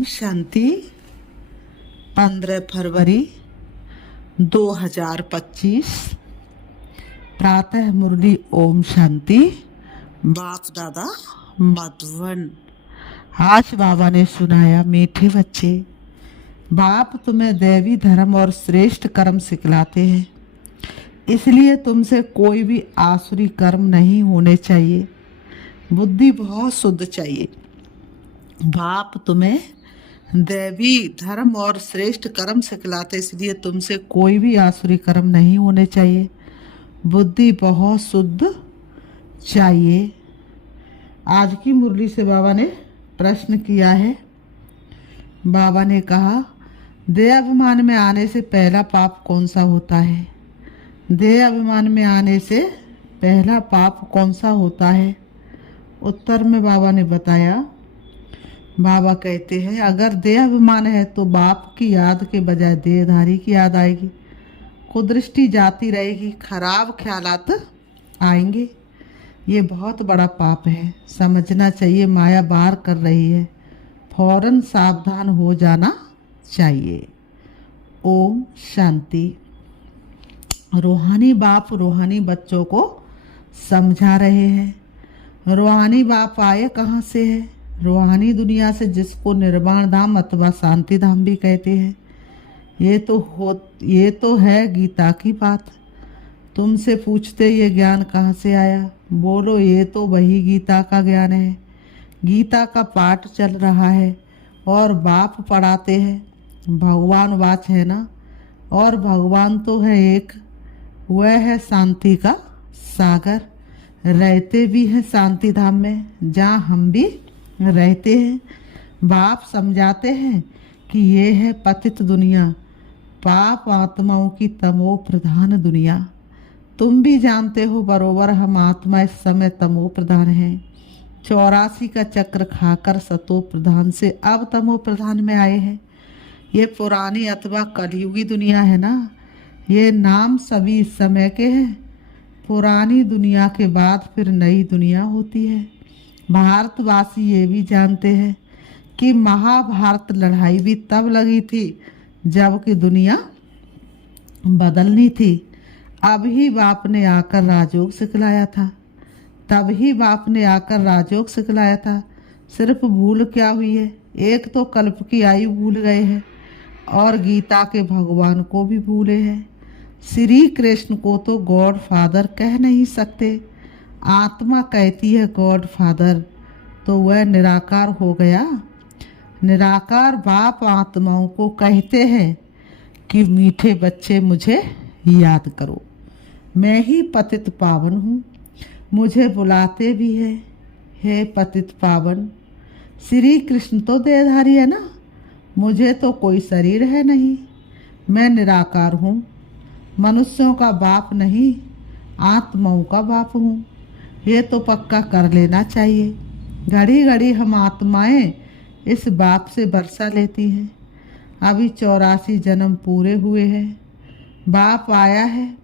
ओम शांति। 15 फरवरी 2025 प्रातः मुरली। ओम शांति। बाप दादा मधुबन। आज बाबा ने सुनाया, मीठे बच्चे, बाप तुम्हें दैवी धर्म और श्रेष्ठ कर्म सिखलाते हैं, इसलिए तुमसे कोई भी आसुरी कर्म नहीं होने चाहिए। बुद्धि बहुत शुद्ध चाहिए। बाप तुम्हें दैवी धर्म और श्रेष्ठ कर्म सिखलाते, इसलिए तुमसे कोई भी आसुरी कर्म नहीं होने चाहिए। बुद्धि बहुत शुद्ध चाहिए। आज की मुरली से बाबा ने प्रश्न किया है। बाबा ने कहा, देह अभिमान में आने से पहला पाप कौन सा होता है? देह अभिमान में आने से पहला पाप कौन सा होता है? उत्तर में बाबा ने बताया, बाबा कहते हैं, अगर देह अभिमान है तो बाप की याद के बजाय देहधारी की याद आएगी। कुदृष्टि जाती रहेगी, खराब ख्यालात आएंगे। ये बहुत बड़ा पाप है, समझना चाहिए। माया बाहर कर रही है, फौरन सावधान हो जाना चाहिए। ओम शांति। रूहानी बाप रूहानी बच्चों को समझा रहे हैं। रूहानी बाप आए कहाँ से है? रूहानी दुनिया से, जिसको निर्वाण धाम अथवा शांति धाम भी कहते हैं। ये तो है गीता की बात। तुमसे पूछते ये ज्ञान कहाँ से आया? बोलो, ये तो वही गीता का ज्ञान है। गीता का पाठ चल रहा है और बाप पढ़ाते हैं। भगवान वाच है ना, और भगवान तो है एक, वह है शांति का सागर। रहते भी हैं शांति धाम में, जहाँ हम भी रहते हैं। बाप समझाते हैं कि ये है पतित दुनिया, पाप आत्माओं की तमो प्रधान दुनिया। तुम भी जानते हो बरोबर, हम आत्मा इस समय तमो प्रधान हैं। 84 का चक्र खाकर सतो प्रधान से अब तमो प्रधान में आए हैं। ये पुरानी अथवा कलयुगी दुनिया है ना। ये नाम सभी इस समय के हैं। पुरानी दुनिया के बाद फिर नई दुनिया होती है। भारतवासी ये भी जानते हैं कि महाभारत लड़ाई भी तब लगी थी जबकि दुनिया बदलनी थी। अभी बाप ने आकर राजयोग सिखलाया था, तभी बाप ने आकर राजयोग सिखलाया था। सिर्फ भूल क्या हुई है? एक तो कल्प की आयु भूल गए हैं और गीता के भगवान को भी भूले हैं। श्री कृष्ण को तो गॉड फादर कह नहीं सकते। आत्मा कहती है गॉड फादर, तो वह निराकार हो गया। निराकार बाप आत्माओं को कहते हैं कि मीठे बच्चे, मुझे याद करो, मैं ही पतित पावन हूँ। मुझे बुलाते भी है, हे पतित पावन। श्री कृष्ण तो देहधारी है ना, मुझे तो कोई शरीर है नहीं। मैं निराकार हूँ, मनुष्यों का बाप नहीं, आत्माओं का बाप हूँ। ये तो पक्का कर लेना चाहिए। घड़ी घड़ी हम आत्माएं इस बाप से वर्षा लेती हैं। अभी 84 जन्म पूरे हुए हैं। बाप आया है।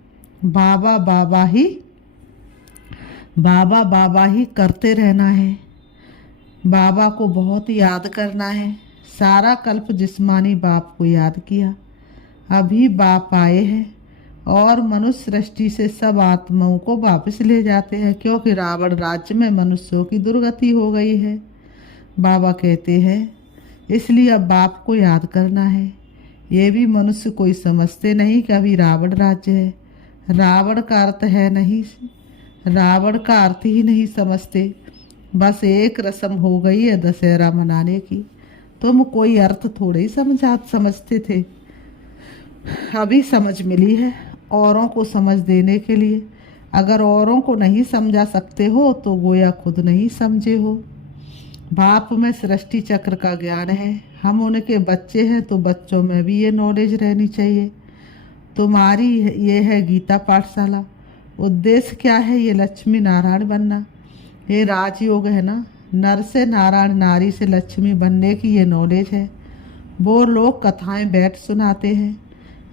बाबा बाबा ही करते रहना है। बाबा को बहुत याद करना है। सारा कल्प जिस्मानी बाप को याद किया। अभी बाप आए हैं और मनुष्य सृष्टि से सब आत्माओं को वापस ले जाते हैं, क्योंकि रावण राज्य में मनुष्यों की दुर्गति हो गई है। बाबा कहते हैं, इसलिए अब बाप को याद करना है। ये भी मनुष्य कोई समझते नहीं कि अभी रावण राज्य है। रावण का अर्थ है नहीं, रावण का अर्थ ही नहीं समझते। बस एक रस्म हो गई है दशहरा मनाने की। तुम कोई अर्थ थोड़े ही समझते थे, अभी समझ मिली है औरों को समझ देने के लिए। अगर औरों को नहीं समझा सकते हो तो गोया खुद नहीं समझे हो। बाप में सृष्टि चक्र का ज्ञान है। हम उनके बच्चे हैं तो बच्चों में भी ये नॉलेज रहनी चाहिए। तुम्हारी ये है गीता पाठशाला। उद्देश्य क्या है? ये लक्ष्मी नारायण बनना। ये राजयोग है ना, नर से नारायण, नारी से लक्ष्मी बनने की ये नॉलेज है। वो लोग कथाएं बैठ सुनाते हैं,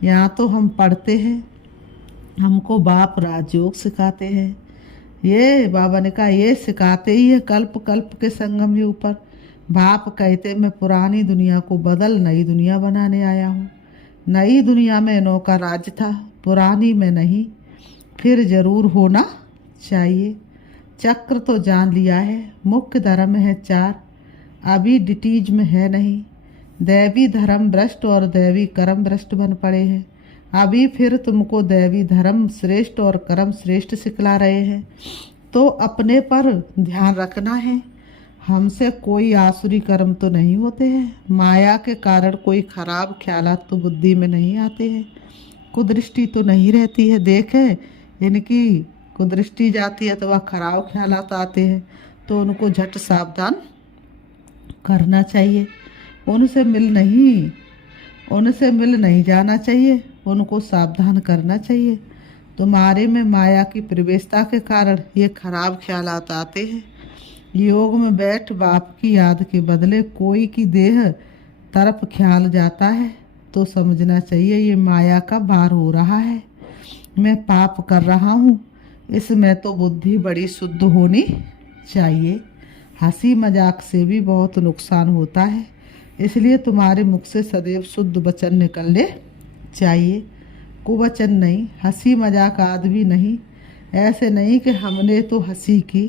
यहाँ तो हम पढ़ते हैं। हमको बाप राजयोग सिखाते हैं। ये बाबा ने कहा, ये सिखाते ही है कल्प कल्प के संगम के ऊपर। बाप कहते मैं पुरानी दुनिया को बदल नई दुनिया बनाने आया हूँ। नई दुनिया में इनों का राज था, पुरानी में नहीं, फिर जरूर होना चाहिए। चक्र तो जान लिया है, मुख्य धर्म है 4, अभी डिटीज में है नहीं। दैवी धर्म भ्रष्ट और दैवी कर्म भ्रष्ट बन पड़े हैं। अभी फिर तुमको दैवी धर्म श्रेष्ठ और कर्म श्रेष्ठ सिखला रहे हैं, तो अपने पर ध्यान रखना है। हमसे कोई आसुरी कर्म तो नहीं होते हैं, माया के कारण कोई खराब ख्यालात तो बुद्धि में नहीं आते हैं, कुदृष्टि तो नहीं रहती है। देखे इनकी कुदृष्टि जाती है तो वह खराब ख्यालात आते हैं, तो उनको झट सावधान करना चाहिए। उनसे मिल नहीं जाना चाहिए, उनको सावधान करना चाहिए। तुम्हारे में माया की प्रवेशता के कारण ये खराब ख्यालात आते हैं। योग में बैठ बाप की याद के बदले कोई की देह तरफ ख्याल जाता है तो समझना चाहिए ये माया का भार हो रहा है, मैं पाप कर रहा हूँ, इसमें तो बुद्धि बड़ी शुद्ध होनी चाहिए। हंसी मजाक से भी बहुत नुकसान होता है, इसलिए तुम्हारे मुख से सदैव शुद्ध वचन निकलने चाहिए, कुवचन नहीं, हंसी मजाक आदि नहीं। ऐसे नहीं कि हमने तो हंसी की,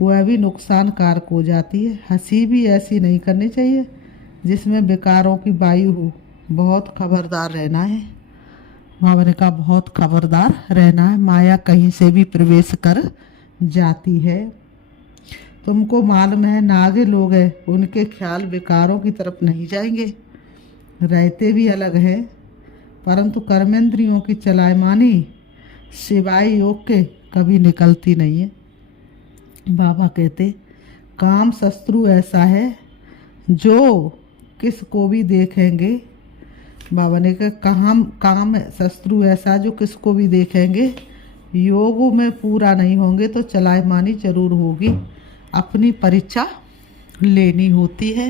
वह भी नुकसान कारक हो जाती है। हंसी भी ऐसी नहीं करनी चाहिए जिसमें विकारों की वायु हो। बहुत खबरदार रहना है, भावना का बहुत खबरदार रहना है। माया कहीं से भी प्रवेश कर जाती है। तुमको मालूम है नागे लोग हैं, उनके ख्याल विकारों की तरफ नहीं जाएंगे, रहते भी अलग हैं, परंतु कर्मेंद्रियों की चलायमानी सिवाय योग के कभी निकलती नहीं है। बाबा कहते काम शत्रु ऐसा है जो किसको भी देखेंगे, बाबा ने कहा काम शत्रु ऐसा जो किसको भी देखेंगे, योग में पूरा नहीं होंगे तो चलायमानी जरूर होगी, अपनी परीक्षा लेनी होती है।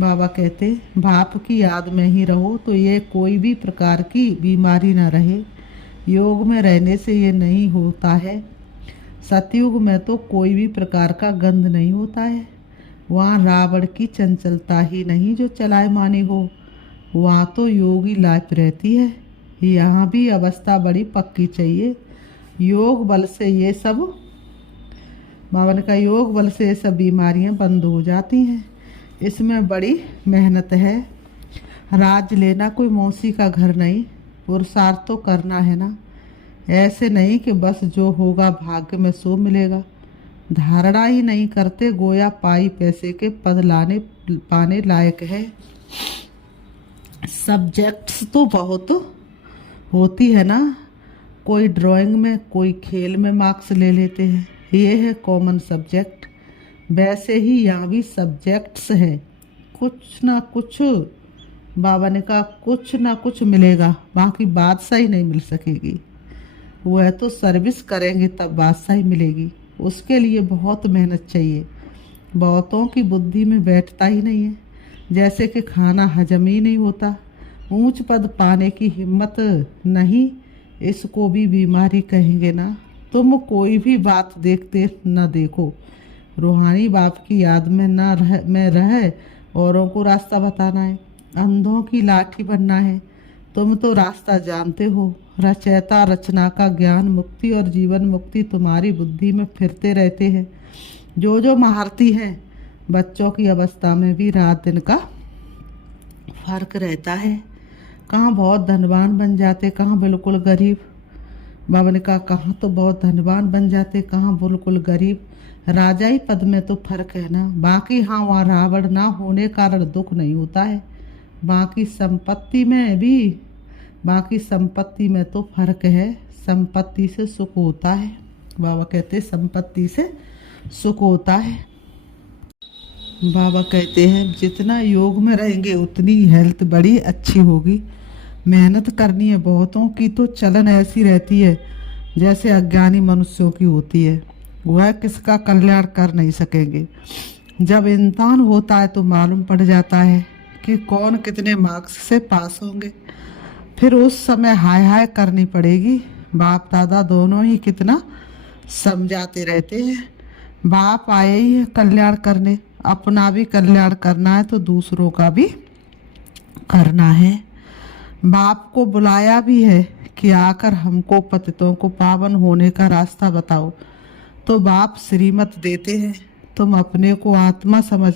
बाबा कहते बाप की याद में ही रहो तो ये कोई भी प्रकार की बीमारी ना रहे। योग में रहने से ये नहीं होता है। सतयुग में तो कोई भी प्रकार का गंध नहीं होता है, वहाँ रावण की चंचलता ही नहीं जो चलायमानी हो, वहाँ तो योगी लाइफ रहती है। यहाँ भी अवस्था बड़ी पक्की चाहिए। योग बल से ये सब बावन का योग बल से ये सब बीमारियाँ बंद हो जाती हैं। इसमें बड़ी मेहनत है। राज लेना कोई मौसी का घर नहीं, पुरुषार्थ तो करना है ना। ऐसे नहीं कि बस जो होगा भाग्य में सो मिलेगा। धारणा ही नहीं करते गोया पाई पैसे के पद पाने लायक है। सब्जेक्ट्स तो बहुत होती है ना, कोई ड्राइंग में कोई खेल में मार्क्स ले लेते हैं, ये है कॉमन सब्जेक्ट। वैसे ही यहाँ भी सब्जेक्ट्स है, कुछ ना कुछ बाबा ने कहा कुछ ना कुछ मिलेगा, बाकी बादशाही नहीं मिल सकेगी। वह तो सर्विस करेंगे तब बादशाही मिलेगी, उसके लिए बहुत मेहनत चाहिए। बहुतों की बुद्धि में बैठता ही नहीं है, जैसे कि खाना हजम ही नहीं होता। ऊंच पद पाने की हिम्मत नहीं, इसको भी बीमारी कहेंगे ना। तुम कोई भी बात देखते न देखो, रूहानी बाप की याद में रहे औरों को रास्ता बताना है, अंधों की लाठी बनना है। तुम तो रास्ता जानते हो। रचयिता रचना का ज्ञान मुक्ति और जीवन मुक्ति तुम्हारी बुद्धि में फिरते रहते हैं। जो महारथी हैं, बच्चों की अवस्था में भी रात दिन का फर्क रहता है। कहाँ बहुत धनवान बन जाते, कहाँ बिल्कुल गरीब। बाबा ने कहा कहाँ तो बहुत धनवान बन जाते, कहाँ बिल्कुल गरीब। राजाई पद में तो फर्क है ना। बाकी हाँ, वहाँ रावण ना होने कारण दुख नहीं होता है। बाकी संपत्ति में तो फर्क है। संपत्ति से सुख होता है। बाबा कहते संपत्ति से सुख होता है। बाबा कहते हैं जितना योग में रहेंगे उतनी हेल्थ बड़ी अच्छी होगी। मेहनत करनी है। बहुतों की तो चलन ऐसी रहती है जैसे अज्ञानी मनुष्यों की होती है, वह किसका कल्याण कर नहीं सकेंगे। जब इम्तिहान होता है तो मालूम पड़ जाता है कि कौन कितने मार्क्स से पास होंगे। फिर उस समय हाय हाय करनी पड़ेगी। बाप दादा दोनों ही कितना समझाते रहते हैं। बाप आए ही है कल्याण करने, अपना भी कल्याण करना है तो दूसरों का भी करना है। बाप को बुलाया भी है कि आकर हमको पतितों को पावन होने का रास्ता बताओ, तो बाप श्रीमत देते हैं, तुम अपने को आत्मा समझ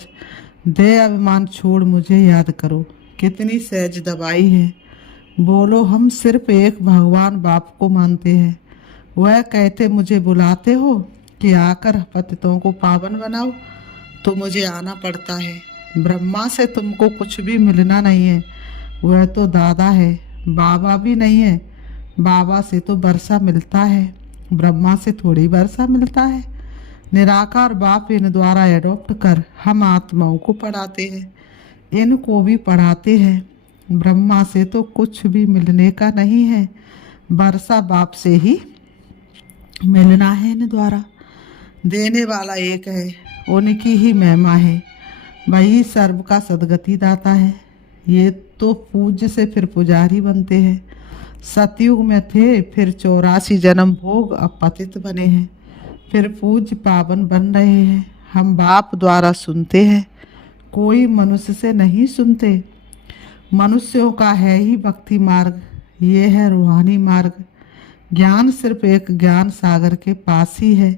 दे अभिमान छोड़ मुझे याद करो। कितनी सहज दवाई है। बोलो हम सिर्फ एक भगवान बाप को मानते हैं। वह कहते मुझे बुलाते हो कि आकर पतितों को पावन बनाओ, तो मुझे आना पड़ता है। ब्रह्मा से तुमको कुछ भी मिलना नहीं है, वह तो दादा है, बाबा भी नहीं है। बाबा से तो वर्षा मिलता है, ब्रह्मा से थोड़ी वर्षा मिलता है। निराकार बाप इन द्वारा एडॉप्ट कर हम आत्माओं को पढ़ाते हैं, इनको भी पढ़ाते हैं। ब्रह्मा से तो कुछ भी मिलने का नहीं है, वर्षा बाप से ही मिलना है। इन द्वारा देने वाला एक है, उनकी ही महिमा है, वही सर्व का सदगति दाता है। ये तो पूज्य से फिर पुजारी बनते हैं। सतयुग में थे, फिर 84 जन्म भोग, अब पतित बने हैं, फिर पूज्य पावन बन रहे हैं। हम बाप द्वारा सुनते हैं, कोई मनुष्य से नहीं सुनते। मनुष्यों का है ही भक्ति मार्ग, ये है रूहानी मार्ग। ज्ञान सिर्फ एक ज्ञान सागर के पास ही है,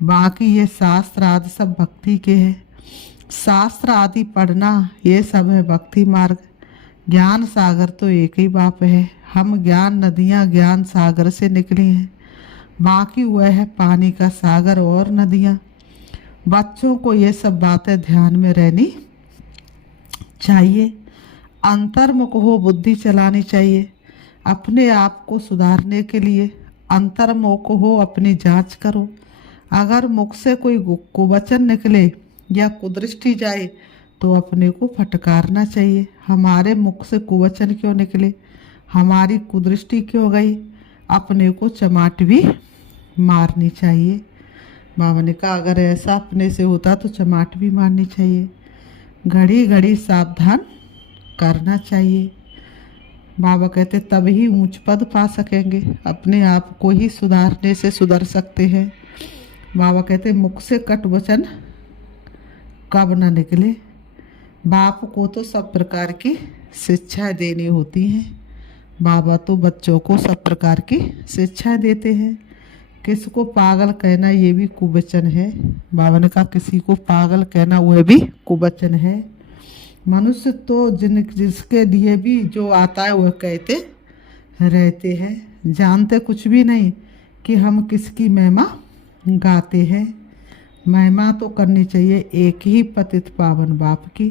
बाकी ये शास्त्र आदि सब भक्ति के हैं। शास्त्र आदि पढ़ना ये सब है भक्ति मार्ग। ज्ञान सागर तो एक ही बाप है। हम ज्ञान नदियाँ ज्ञान सागर से निकली हैं, बाकी वह है पानी का सागर और नदियाँ। बच्चों को ये सब बातें ध्यान में रहनी चाहिए। अंतर्मुख हो बुद्धि चलानी चाहिए। अपने आप को सुधारने के लिए अंतर्मुख हो, अपनी जांच करो। अगर मुख से कोई कुवचन निकले या कुदृष्टि जाए तो अपने को फटकारना चाहिए। हमारे मुख से कुवचन क्यों निकले, हमारी कुदृष्टि क्यों गई, अपने को चमाट भी मारनी चाहिए। बाबा ने कहा अगर ऐसा अपने से होता तो चमाट भी मारनी चाहिए। घड़ी घड़ी सावधान करना चाहिए। बाबा कहते तभी ऊंच पद पा सकेंगे। अपने आप को ही सुधारने से सुधर सकते हैं। बाबा कहते मुख से कट वचन कब न निकले। बाप को तो सब प्रकार की शिक्षा देनी होती हैं। बाबा तो बच्चों को सब प्रकार की शिक्षा देते हैं। किसको पागल कहना ये भी कुवचन है। बाबा ने कहा किसी को पागल कहना वह भी कुवचन है। मनुष्य तो जिसके लिए भी जो आता है वह कहते रहते हैं, जानते कुछ भी नहीं कि हम किसकी महिमा गाते हैं। महिमा तो करनी चाहिए एक ही पतित पावन बाप की,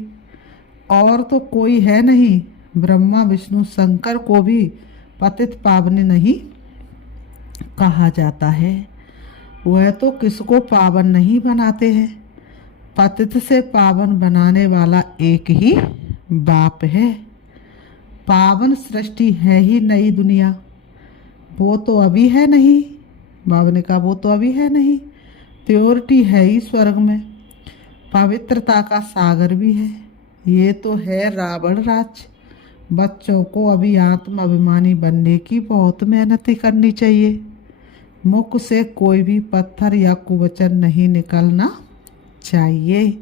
और तो कोई है नहीं। ब्रह्मा विष्णु शंकर को भी पतित पावन नहीं कहा जाता है। वह तो किसको पावन नहीं बनाते हैं। पतित से पावन बनाने वाला एक ही बाप है। पावन सृष्टि है ही नई दुनिया, वो तो अभी है नहीं। बाबा ने कहा वो तो अभी है नहीं। प्योरिटी है ही स्वर्ग में, पवित्रता का सागर भी है। ये तो है रावण राज। बच्चों को अभी आत्म अभिमानी बनने की बहुत मेहनत करनी चाहिए। मुख से कोई भी पत्थर या कुवचन नहीं निकलना चाहिए।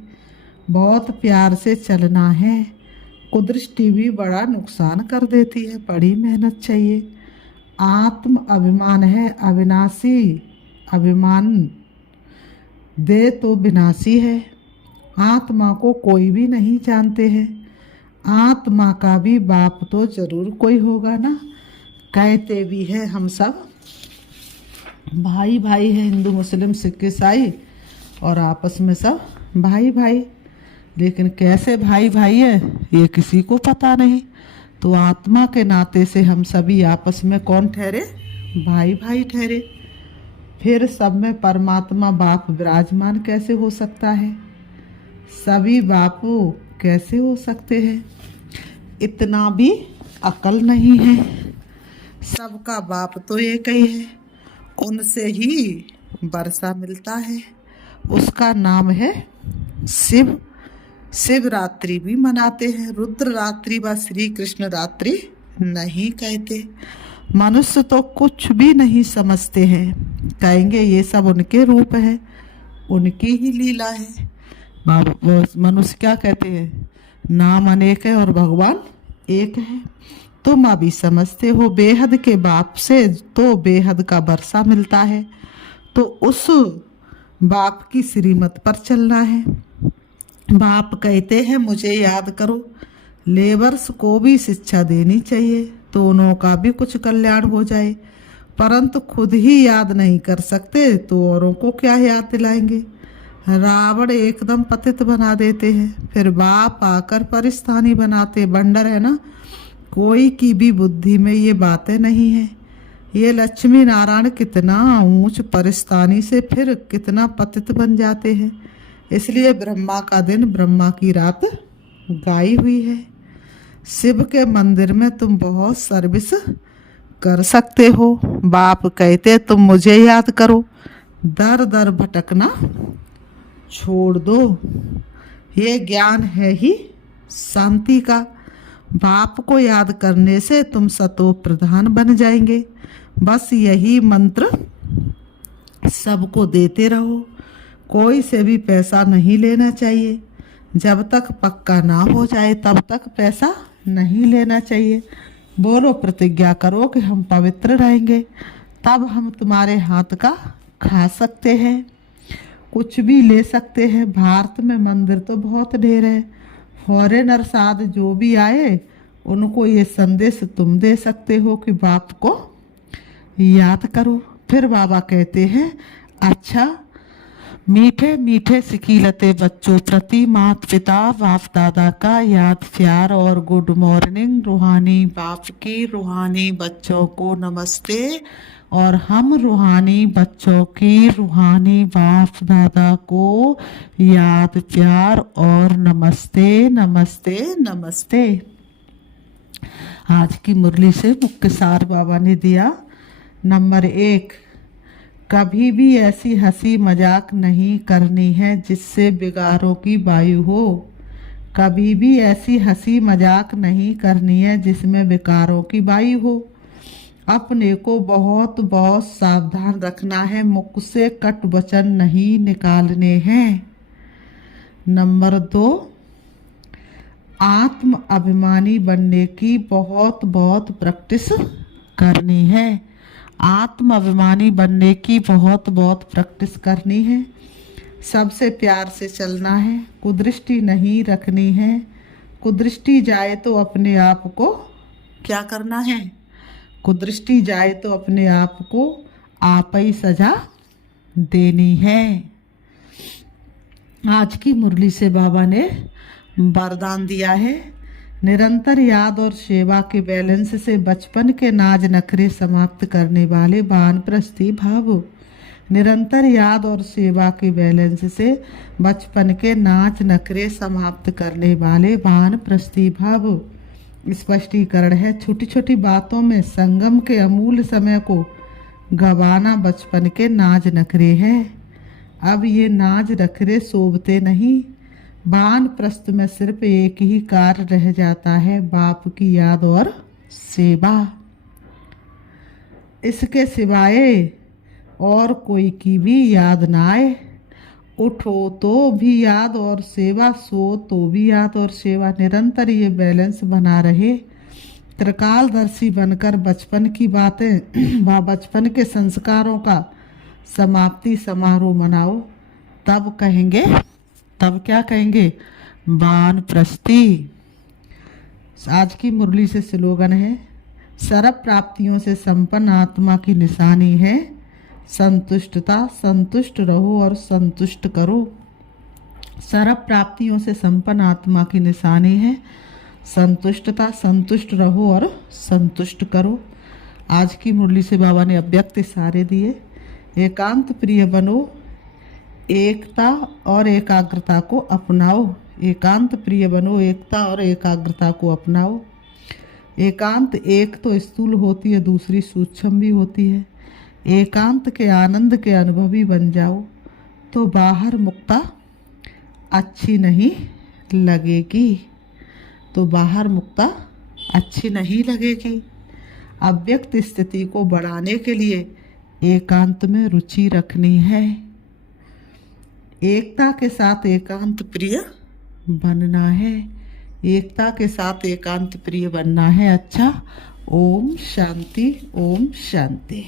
बहुत प्यार से चलना है। कुदृष्टि भी बड़ा नुकसान कर देती है, बड़ी मेहनत चाहिए। आत्म अभिमान है अविनाशी, अभिमान दे तो विनाशी है। आत्मा को कोई भी नहीं जानते हैं। आत्मा का भी बाप तो जरूर कोई होगा ना। कहते भी हैं हम सब भाई भाई है, हिंदू मुस्लिम सिख ईसाई, और आपस में सब भाई भाई। लेकिन कैसे भाई भाई है ये किसी को पता नहीं। तो आत्मा के नाते से हम सभी आपस में कौन ठहरे, भाई भाई ठहरे। फिर सब में परमात्मा बाप विराजमान कैसे हो सकता है। सभी बापू कैसे हो सकते हैं, इतना भी अकल नहीं है। सबका बाप तो एक ही है, उनसे ही वर्षा मिलता है। उसका नाम है शिव। शिवरात्रि भी मनाते हैं, रुद्र रात्रि व श्री कृष्ण रात्रि नहीं कहते। मनुष्य तो कुछ भी नहीं समझते हैं, कहेंगे ये सब उनके रूप है, उनकी ही लीला है। बाबा वो मनुष्य क्या कहते हैं, नाम अनेक है और भगवान एक है। तुम अभी समझते हो बेहद के बाप से तो बेहद का वर्षा मिलता है, तो उस बाप की श्रीमत पर चलना है। बाप कहते हैं मुझे याद करो, लेबर्स को भी शिक्षा देनी चाहिए, दोनों का भी कुछ कल्याण हो जाए, परंतु खुद ही याद नहीं कर सकते तो औरों को क्या याद दिलाएंगे। रावण एकदम पतित बना देते हैं, फिर बाप आकर परिस्थानी बनाते। बंडर है ना, कोई की भी बुद्धि में ये बातें नहीं है। ये लक्ष्मी नारायण कितना ऊंच परिस्थानी से फिर कितना पतित बन जाते हैं। इसलिए ब्रह्मा का दिन ब्रह्मा की रात गाई हुई है। शिव के मंदिर में तुम बहुत सर्विस कर सकते हो। बाप कहते तुम मुझे याद करो, दर दर भटकना छोड़ दो। ये ज्ञान है ही शांति का। बाप को याद करने से तुम सतो प्रधान बन जाएंगे। बस यही मंत्र सबको देते रहो। कोई से भी पैसा नहीं लेना चाहिए, जब तक पक्का ना हो जाए तब तक पैसा नहीं लेना चाहिए। बोलो प्रतिज्ञा करो कि हम पवित्र रहेंगे, तब हम तुम्हारे हाथ का खा सकते हैं, कुछ भी ले सकते हैं। भारत में मंदिर तो बहुत ढेर है। फॉरेनर साध जो भी आए उनको ये संदेश तुम दे सकते हो कि बाप को याद करो। फिर बाबा कहते हैं अच्छा, मीठे मीठे सिकीलते बच्चों प्रति माता पिता बाप दादा का याद प्यार और गुड मॉर्निंग। रूहानी बाप की रूहानी बच्चों को नमस्ते, और हम रूहानी बच्चों की रूहानी बाप दादा को याद प्यार और नमस्ते नमस्ते नमस्ते। आज की मुरली से मुख्य सार बाबा ने दिया। नंबर 1, कभी भी ऐसी हंसी मजाक नहीं करनी है जिससे बिगाड़ों की वायु हो। कभी भी ऐसी हंसी मजाक नहीं करनी है जिसमें विकारों की वायु हो। अपने को बहुत बहुत सावधान रखना है, मुख से कट वचन नहीं निकालने हैं। नंबर 2, आत्म अभिमानी बनने की बहुत बहुत प्रैक्टिस करनी है। आत्म अभिमानी बनने की बहुत बहुत प्रैक्टिस करनी है। सबसे प्यार से चलना है, कुदृष्टि नहीं रखनी है। कुदृष्टि जाए तो अपने आप को क्या करना है, कुदृष्टि जाए तो अपने आप को आप ही सजा देनी है। आज की मुरली से बाबा ने वरदान दिया है, निरंतर याद और सेवा के बैलेंस से बचपन के नाज नखरे समाप्त करने वाले वानप्रस्थी भाव। निरंतर याद और सेवा के बैलेंस से बचपन के नाच नखरे समाप्त करने वाले वानप्रस्थी भाव। स्पष्टीकरण है, छोटी छोटी बातों में संगम के अमूल्य समय को गवाना बचपन के नाज नखरे हैं। अब ये नाज नखरे शोभते नहीं। वानप्रस्थ में सिर्फ एक ही कार्य रह जाता है, बाप की याद और सेवा। इसके सिवाय और कोई की भी याद ना आए। उठो तो भी याद और सेवा, सो तो भी याद और सेवा। निरंतर ये बैलेंस बना रहे। त्रिकालदर्शी बनकर बचपन की बातें व बचपन के संस्कारों का समाप्ति समारोह मनाओ, तब कहेंगे, तब क्या कहेंगे, वानप्रस्थी। आज की मुरली से स्लोगन है, सर्व प्राप्तियों से संपन्न आत्मा की निशानी है संतुष्टता। संतुष्ट रहो और संतुष्ट करो। सर्व प्राप्तियों से संपन्न आत्मा की निशानी है संतुष्टता। संतुष्ट रहो और संतुष्ट करो। आज की मुरली से बाबा ने अव्यक्त इशारे दिए। एकांत प्रिय बनो, एकता और एकाग्रता को अपनाओ। एकांत प्रिय बनो, एकता और एकाग्रता को अपनाओ। एकांत एक तो स्थूल होती है, दूसरी सूक्ष्म भी होती है। एकांत के आनंद के अनुभवी बन जाओ तो बाहर मुक्ता अच्छी नहीं लगेगी, तो बाहर मुक्ता अच्छी नहीं लगेगी। अव्यक्त स्थिति को बढ़ाने के लिए एकांत में रुचि रखनी है। एकता के साथ एकांत प्रिय बनना है। एकता के साथ एकांत प्रिय बनना है। अच्छा, ओम शांति, ओम शांति।